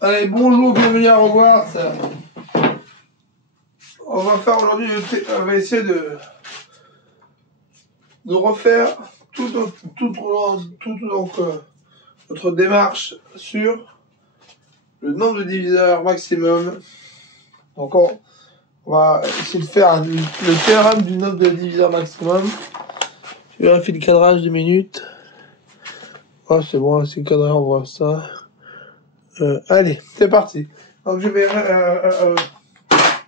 Allez, bonjour, bienvenue à revoir. On va faire aujourd'hui, on va essayer de refaire toute notre démarche sur le nombre de diviseurs maximum. Donc on va essayer de faire le théorème du nombre de diviseurs maximum. Je vérifie le cadrage 2 minutes. Ah, c'est bon, c'est cadré, on voit ça. Allez, c'est parti. Donc je vais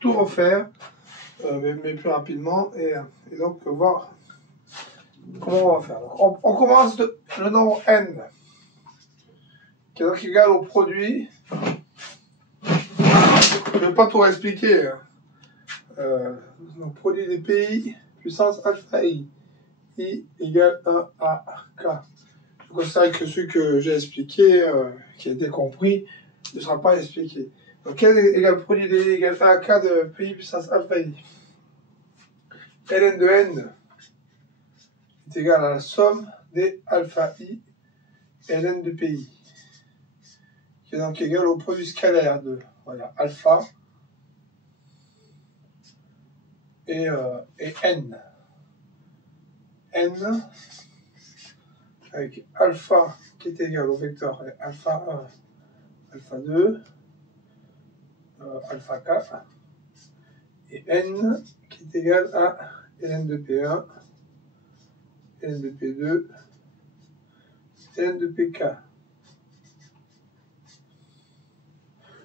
tout refaire, mais plus rapidement, et donc voir comment on va faire. Donc, on commence le nombre n, qui est donc égal au produit. Je ne vais pas tout expliquer. Donc produit des pays, puissance alpha i. I égale 1 à k. Je considère que ce que j'ai expliqué, qui a été compris, ne sera pas expliqué. Donc, n égale produit de i égale 1 à k de pi puissance alpha i. Ln de n est égal à la somme des alpha i ln de pi, qui est donc égal au produit scalaire de alpha et n. N avec alpha qui est égal au vecteur alpha 1, alpha 2, alpha 4, et n qui est égal à ln de P1, ln de P2, ln de PK.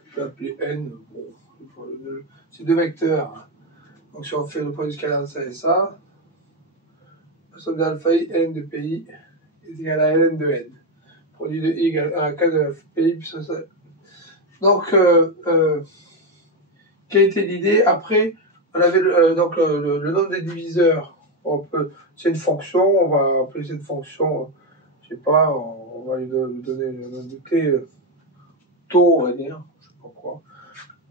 Je vais appeler n, bon, c'est deux vecteurs. Donc si on fait le produit scalaire de ça et ça, la somme d'alpha i ln de pi est égale à ln de n. Produit de i égale 1 à k de pi puissance. Donc, quelle était l'idée? Après, on avait le nombre des diviseurs. C'est une fonction, on va appeler cette fonction, je sais pas, on va lui donner le nom de t, taux, on va dire, je sais pas quoi.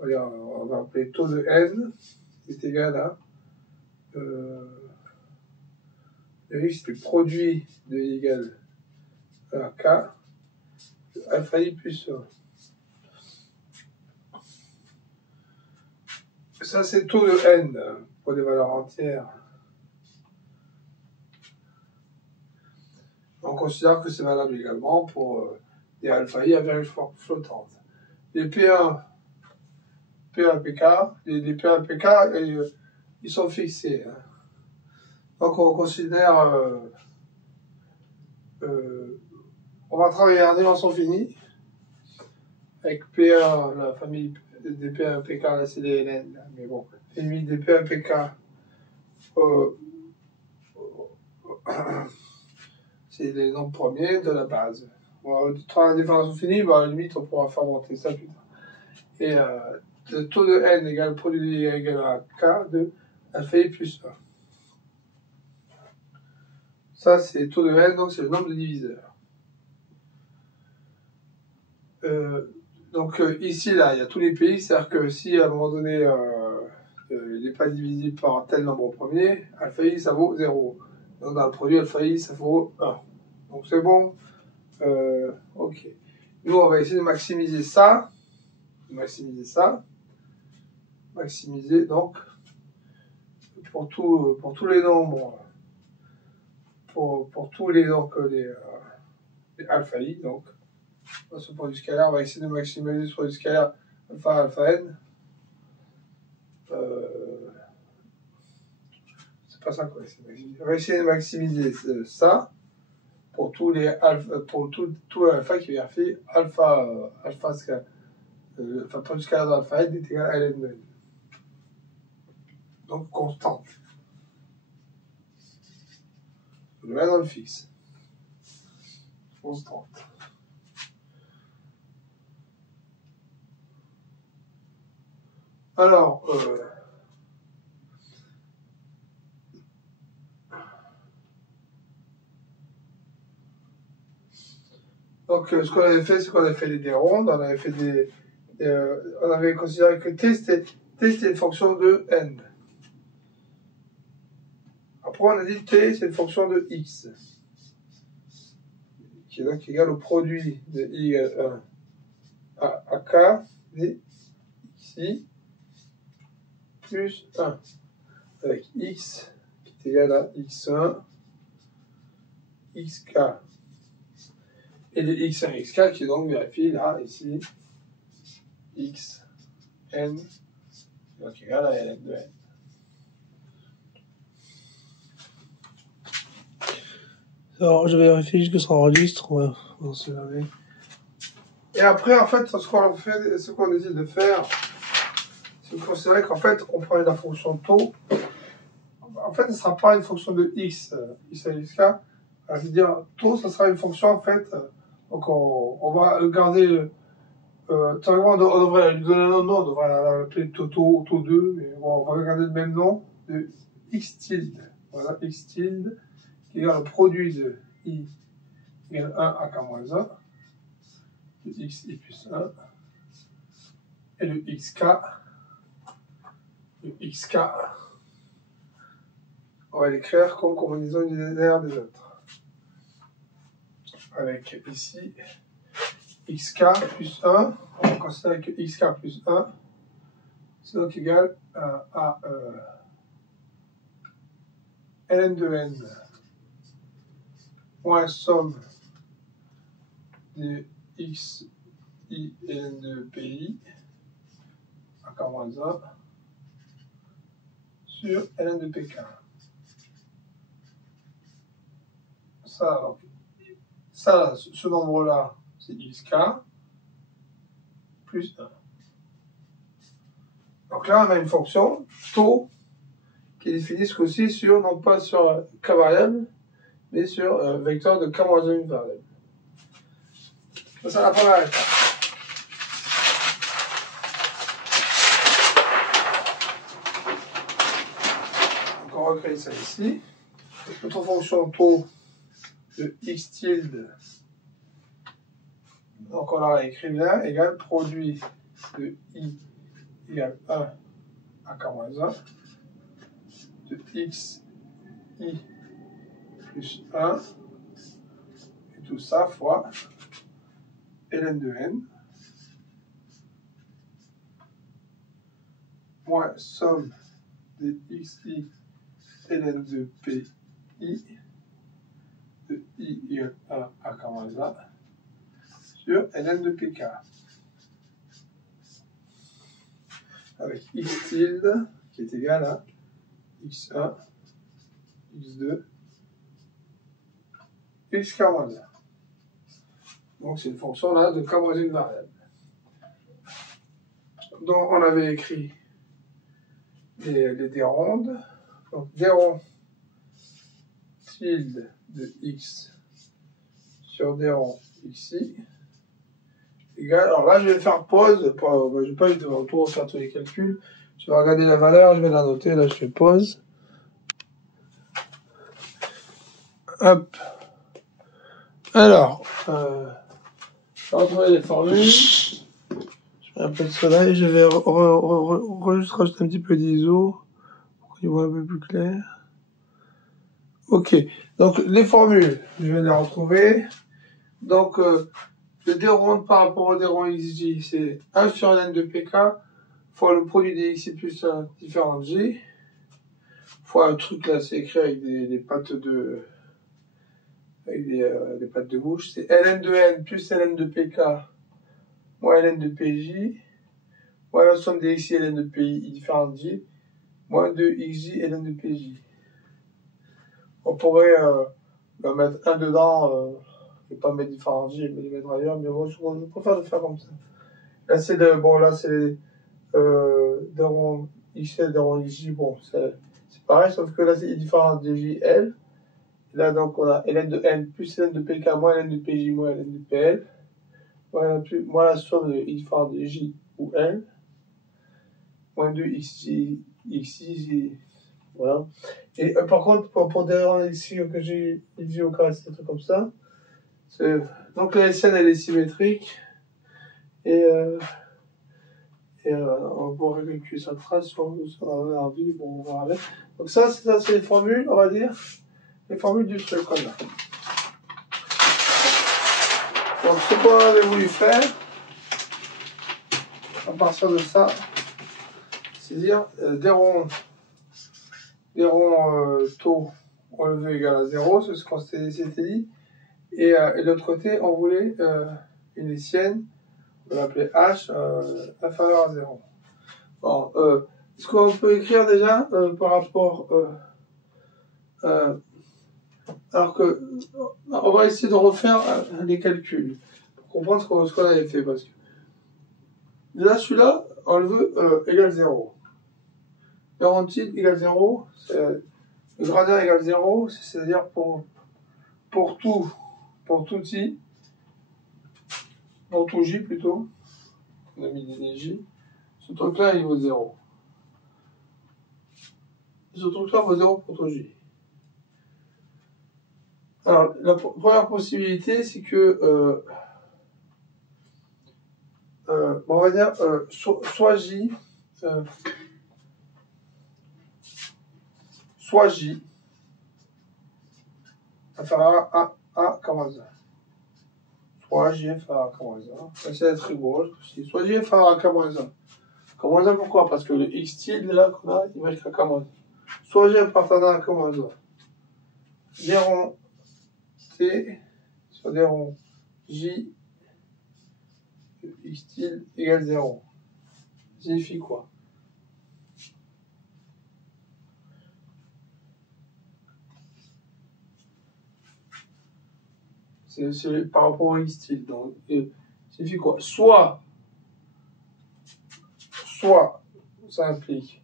On va appeler taux de n, qui est égal à, c'était produit de i égale à k, alpha i plus 1. Ça, c'est taux de n pour des valeurs entières. On considère que c'est valable également pour des alpha i à virgule flottante. Les P1, P1, les P1, PK, ils sont fixés. Hein. Donc on considère, on va travailler en dimension finie avec P1, la famille des P1, PK, là c'est des LN, mais bon, famille des P1, PK, c'est les nombres premiers de la base. On va travailler en dimension finie, bah, à la limite on pourra faire monter ça plus tard. Et le taux de n égale produit de i égale à k de alpha i plus 1. Ça, c'est le taux de n, donc c'est le nombre de diviseurs. Ici, là, il y a tous les pays, c'est-à-dire que si à un moment donné, il n'est pas divisible par tel nombre premier, alpha i, ça vaut 0. Donc dans le produit, alpha i, ça vaut 1. Donc c'est bon. Ok. Nous, on va essayer de maximiser ça. Maximiser, donc, pour tous les nombres, pour tous les, donc, les alpha i, donc, dans ce produit scalaire, on va essayer de maximiser ce produit scalaire alpha n. C'est pas ça qu'on va essayer de maximiser. On va essayer de maximiser ça pour tous les alpha, pour tout alpha qui vérifie produit scalaire d'alpha n est égal à ln de n. Donc constante. Je le mets dans le fixe. Constante. Alors, donc ce qu'on avait fait, c'est qu'on avait fait des rondes, on avait fait on avait considéré que t c'était une fonction de n. Après on a dit t c'est une fonction de x, qui est donc égal au produit de I égale 1 à AK des xi plus 1 avec x qui est égal à x1 xk et de x1 xk qui est donc vérifie là ici x n donc égal à ln de n. Alors, je vérifie juste que ça enregistre. Ouais. Et après, en fait, ce qu'on décide de faire, c'est de considérer qu'en fait, on prend la fonction taux. En fait, ce ne sera pas une fonction de x, x à xk. Je veux dire, taux, ça sera une fonction, en fait, donc on va garder, théoriquement, on devrait lui donner un nom, on devrait l'appeler taux 2, mais bon, on va garder le même nom de x tilde. Voilà, x tilde, qui est le produit de i égale 1 à k-1, de xi plus 1, et le xk, on va l'écrire comme combinaison linéaire des autres. Avec ici, xk plus 1, on va considérer que xk plus 1, c'est donc égal à ln de n moins somme de xi ln de pi à k-1 sur ln de pk. Ça, ce nombre-là, c'est xk plus 1. Donc là, on a une fonction taux qui est définie ce coup-ci sur, non pas sur k variable, mais sur vecteur de k-1 variable. Ça, c'est la première étape. Donc on recrée ça ici. Notre fonction taux de x tilde, donc on l'a écrit là, égale produit de i égale 1 à k-1 de x i plus 1 et tout ça fois ln de n moins somme de xi ln de pi de i égale 1 à k-1 sur ln de pk avec x tilde qui est égal à x1, x2, xk-1. Donc c'est une fonction là de k-1 variable. Donc on avait écrit les dérondes. Donc déron tilde de x sur déron xi égale. Alors là je vais faire pause. Je ne vais pas eu de retour faire tous les calculs. Je vais regarder la valeur, je vais la noter. Là je fais pause. Hop. Alors, je vais retrouver les formules. Je mets un peu de soleil. Je vais juste rajouter un petit peu d'ISO pour qu'il voit un peu plus clair. Ok. Donc, les formules, je vais les retrouver. Donc, le déronde par rapport au déronde xj, c'est 1 sur ln de pk fois le produit des xi plus 1 différent j fois un truc là, c'est écrit avec des pattes de. Avec des pattes de mouche, c'est ln de n plus ln de pk moins ln de pj moins la somme des xi ln de pi différentes j moins 2 xj ln de pj. On pourrait mettre un dedans, je ne vais pas mettre différentes j, mais les mettre ailleurs, mais bon, je préfère le faire comme ça. Là c'est déron xl, déron xj, bon, c'est pareil, sauf que là c'est différentes de jl. Là, donc, on a ln de n plus ln de pk moins ln de pj moins ln de pl, moins la somme de x différentes de j ou l, moins 2 xj, voilà. Et par contre, pour derrière ici, que j'ai xj au carré, c'est un truc comme ça. Donc, la SN, elle est symétrique. Et on pourra calculer sa trace si on avait envie. Bon, on va avec. Donc, ça, c'est les formules, on va dire. Les formules du truc qu'on a. Donc ce qu'on avait voulu faire, à partir de ça, c'est dire des ronds taux relevés égal à 0, c'est ce qu'on s'était dit. Et de l'autre côté, on voulait une Hessienne, on l'appelait H, inférieure à 0. Bon, ce qu'on peut écrire déjà par rapport... alors que on va essayer de refaire les calculs pour comprendre ce qu'on avait fait. Parce que là, celui-là, on le veut égal 0. Garantie égale 0, le gradient égale 0, c'est-à-dire pour tout i, pour tout j plutôt, on a mis des j, ce truc-là il vaut 0. Ce truc-là vaut 0 pour tout j. Alors, la première possibilité, c'est que, on va dire, soit j, inférieur à a, moins 1. Soit j inférieur à k moins 1. On va essayer d'être rigoureux. Soit j inférieur à k moins 1. K moins 1, pourquoi? Parce que le x tilde là qu'on a, il va jusqu'à k moins 1. Soit j appartenant à k moins 1. Des ronds t sur des ronds j x tilde égale 0. Signifie quoi? C'est par rapport au x tilde. Donc, signifie quoi? Soit, ça implique,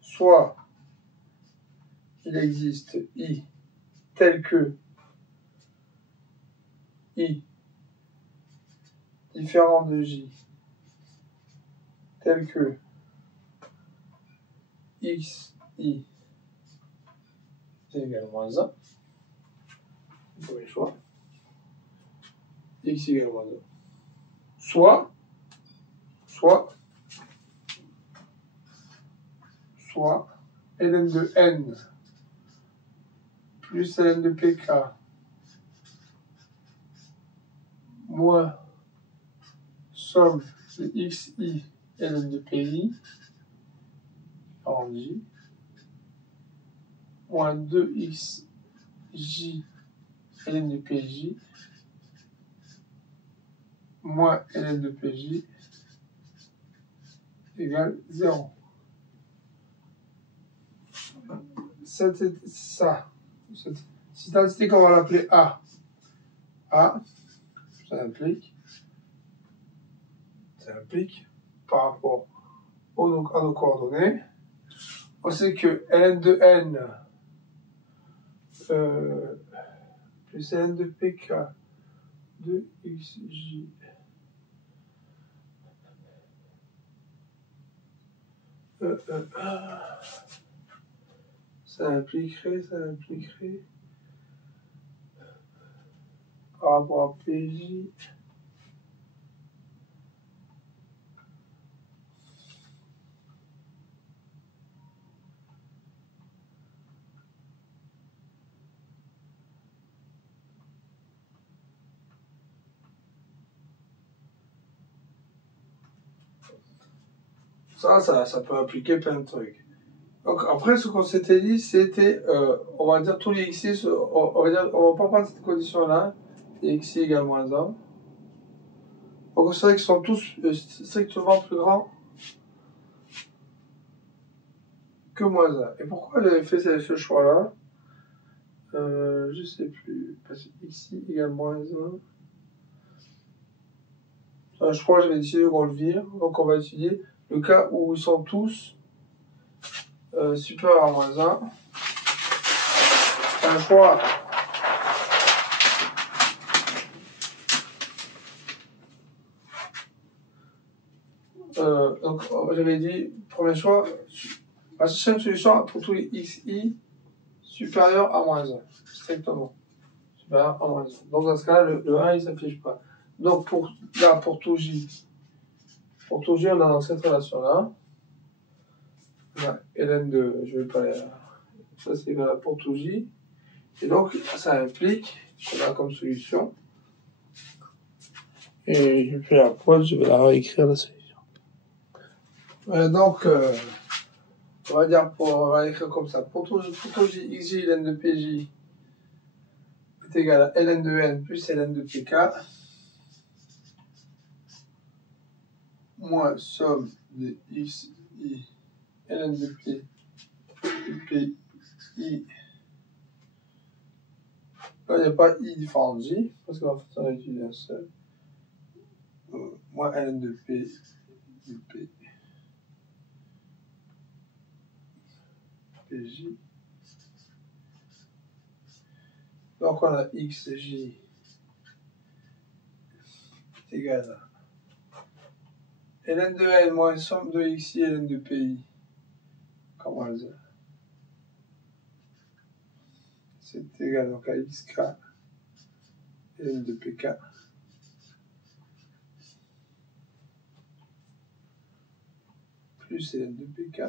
soit il existe i tel que i différent de j tel que x i égale moins 1. Vous avez le choix. X égale moins 1. Soit ln de n plus ln de pk moins somme de xi ln de pi en j moins 2xj ln de pj moins ln de pj égale 0. Cette statistique, on va l'appeler A. A, ça implique par rapport à nos coordonnées. On sait que ln de n plus ln de pk de xj ça impliquerait par rapport à PJ ça peut impliquer plein de trucs. Donc après, ce qu'on s'était dit, c'était, on va dire tous les xi, on va pas prendre cette condition-là, xi égale moins 1. On considère qu'ils sont tous strictement plus grands que moins 1. Et pourquoi j'avais fait ce choix-là? Je sais plus, parce que xi égale moins 1. Je crois que j'avais décidé qu'on le vire, donc on va étudier le cas où ils sont tous supérieurs à moins 1. Un choix donc j'avais dit, premier choix, la deuxième solution pour tous les xi supérieur à moins 1, strictement supérieur à moins 1. Donc dans ce cas-là, le 1 il ne s'affiche pas. Donc pour tout j, on a dans cette relation-là, ln de, je vais pas, ça c'est égal pour tout j, et donc ça implique qu'on a comme solution Et je fais la pause, je vais la réécrire la solution. Donc, on va dire, on va écrire comme ça. Pour tout j, xj, ln de pj est égal à ln de n plus ln de pk moins somme de x, i, ln de p, p, i. Là, il n'y a pas i différent j, parce qu'en fait, on a utilisé un seul. Moins ln de p, de p, pj. Donc, on a xj est égal à ln de n moins somme de xi ln de pi. Comment elle dit? C'est égal donc à xk ln de pk plus ln de pk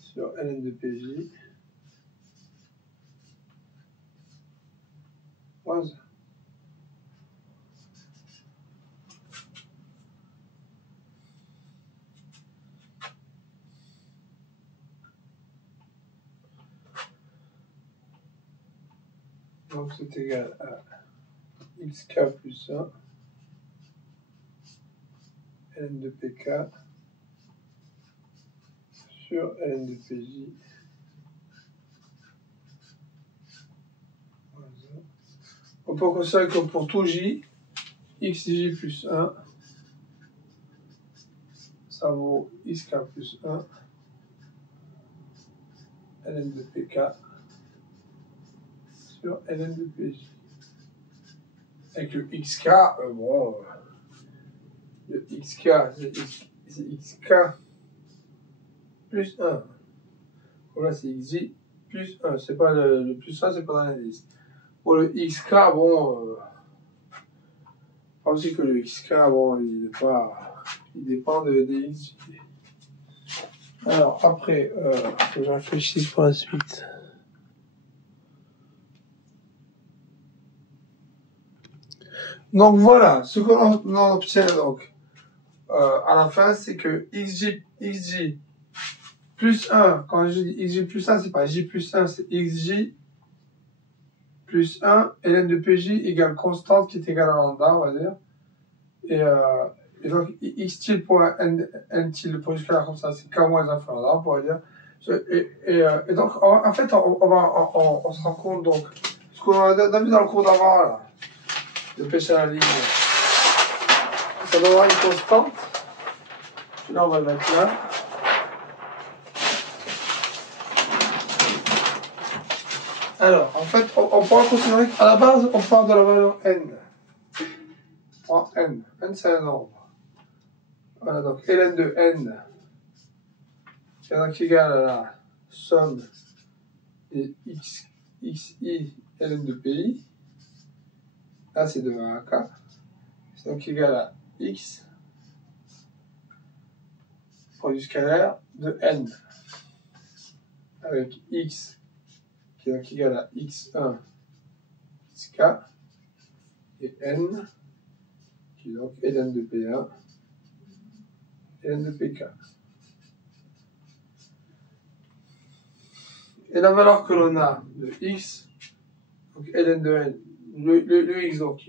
sur ln de pj moins 1. Donc c'est égal à xk plus 1 ln de pk sur ln de pj moins 1. On peut considérer que pour tout j, xj plus 1, ça vaut xk plus 1 ln de pk sur ln de pj. Avec le xk, bon, le xk, c'est xk plus 1. Bon, là, c'est xj plus 1. C'est pas le plus 1, c'est pas dans l'indice. Pour le xk, bon, aussi que le xk, bon, il dépend de xj. Alors, après, Faut que je réfléchisse pour la suite. Donc voilà, ce qu'on obtient donc à la fin, c'est que xj plus 1, quand je dis xj plus 1, c'est pas j plus 1, c'est xj plus 1, ln de pj égale constante qui est égale à lambda, on va dire. Et donc x tilde pour n tilde pour jusqu'à là comme ça, c'est k moins 1 fois lambda, on pourrait dire. Et donc, en fait, on se rend compte, donc, ce qu'on a vu dans le cours d'avant, là, de pêche à la ligne, ça donnera une constante. Là, on va le mettre là. Alors, en fait, on pourra considérer qu'à la base, on part de la valeur n. On prend n. N, c'est un nombre. Voilà, donc ln de n, c'est donc égal à la somme des xi ln de pi. Là, c'est de 1 à k. C'est donc égal à x pour du scalaire de n. Avec x qui est donc égal à x1 xk et n qui est donc ln de p1 ln de pk. Et la valeur que l'on a de x, donc ln de n, le x, donc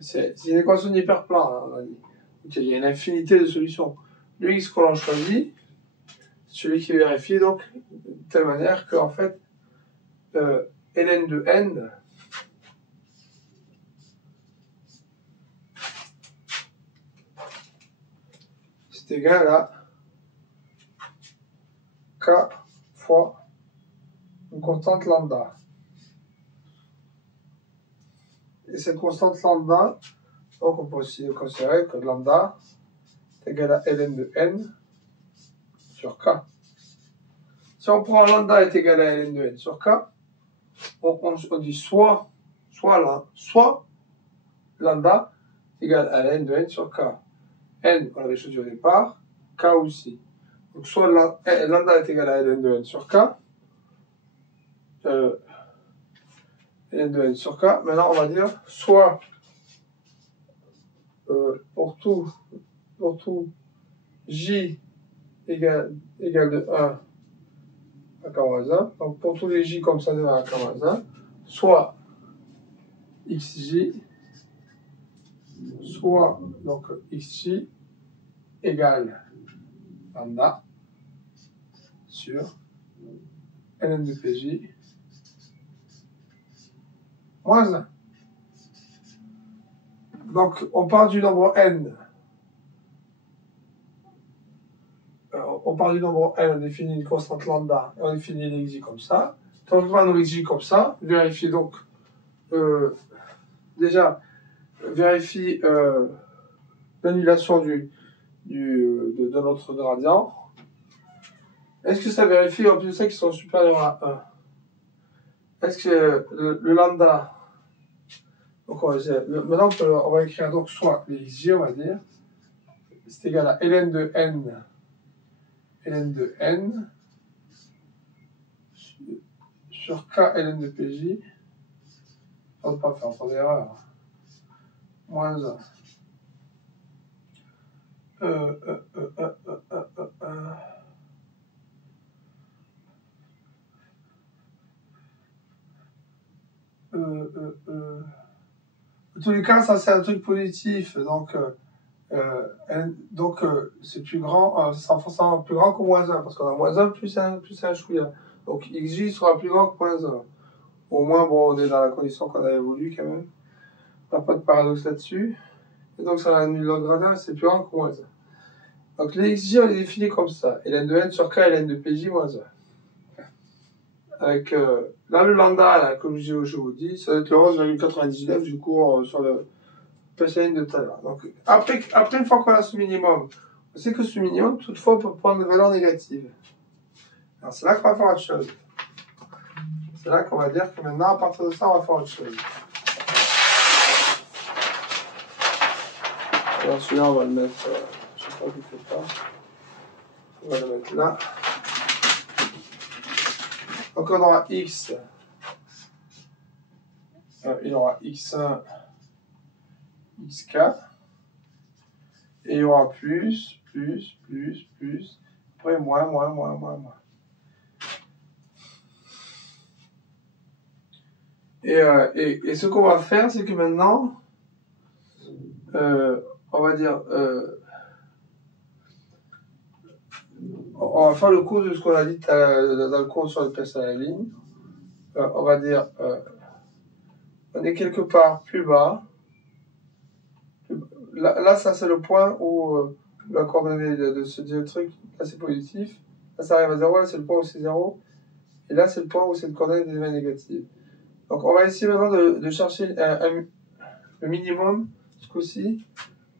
c'est une équation d'hyperplan, hein, on a dit. Donc, il y a une infinité de solutions. Le x que l'on choisit, celui qui est vérifié, donc, de telle manière qu'en fait, ln de n c'est égal à k fois une constante lambda. Et cette constante lambda, donc on peut aussi considérer que lambda est égal à ln de n sur k. Si on prend lambda est égal à ln de n sur k, on dit soit lambda est égal à ln de n sur k. N, on l'avait choisi au départ, k aussi. Donc soit lambda est égal à ln de n sur k, ln de n sur k. Maintenant, on va dire soit pour tout j égale de 1 à k moins 1, donc pour tous les j comme ça de 1 à k moins 1, soit xj, soit donc xj égale lambda sur ln de pj moins 1. Donc, on part du nombre n. On part du nombre n, on définit une constante lambda, et on définit les xj comme ça. Donc, on va nos xj comme ça. Vérifier donc, déjà, vérifie l'annulation de notre gradient. Est-ce que ça vérifie en plus de ça qu'ils sont supérieurs à 1? Est-ce que le lambda, donc maintenant on va écrire donc soit les xj, on va dire, c'est égal à ln de n sur k ln de pj, on ne peut pas faire trop d'erreur, moins 1. En tous les cas, ça c'est un truc positif, donc c'est plus grand, ça sera forcément plus grand que moins 1, parce qu'on a moins 1 plus un chouïa. Donc xj sera plus grand que moins 1. Au moins, bon, on est dans la condition qu'on a évolué quand même. On n'a pas de paradoxe là-dessus. Et donc ça annule le gradient, c'est plus grand que moins 1. Donc les xj, on les définit comme ça. ln de n sur k, ln de pj moins 1. Avec là, le lambda, là, comme je vous dis, ça va être le 11,99 du cours sur le PCN de tout à l'heure. Donc, après, une fois qu'on a ce minimum, on sait que ce minimum, toutefois, peut prendre des valeurs négatives. Alors, c'est là qu'on va faire autre chose. C'est là qu'on va dire que maintenant, à partir de ça, on va faire autre chose. Alors, celui-là, on va le mettre, je sais pas où il fait pas. On va le mettre là. Donc on aura x, il y aura x1, xk, et il y aura plus, après moins. Et ce qu'on va faire, c'est que maintenant, on va dire, on va faire le cours de ce qu'on a dit dans le cours sur le test à la ligne. On va dire, on est quelque part plus bas. Là ça c'est le point où la coordonnée de ce truc, là c'est positif. Là ça arrive à 0, là c'est le point où c'est 0. Et là c'est le point où c'est une coordonnée des éléments négatifs. Donc on va essayer maintenant de chercher le minimum, ce coup-ci.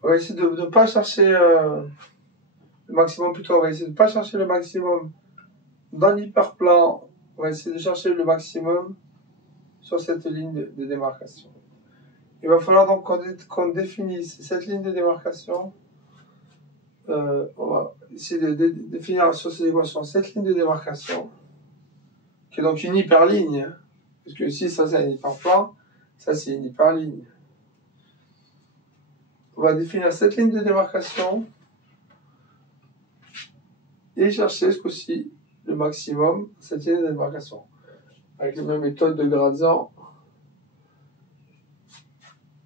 On va essayer de ne pas chercher le maximum, plutôt on va essayer de ne pas chercher le maximum dans l'hyperplan. On va essayer de chercher le maximum sur cette ligne de démarcation. Il va falloir donc qu'on définisse cette ligne de démarcation. On va essayer de définir sur ces équations cette ligne de démarcation, qui est donc une hyperligne, hein, parce que ici, ça c'est un hyperplan, ça c'est une hyperligne. On va définir cette ligne de démarcation et chercher ce coup-ci le maximum de cette ligne de démarcation, avec la même méthode de gradient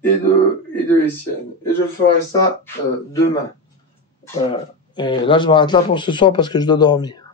et de Hessienne. Et je ferai ça demain. Et là, je m'arrête là pour ce soir parce que je dois dormir.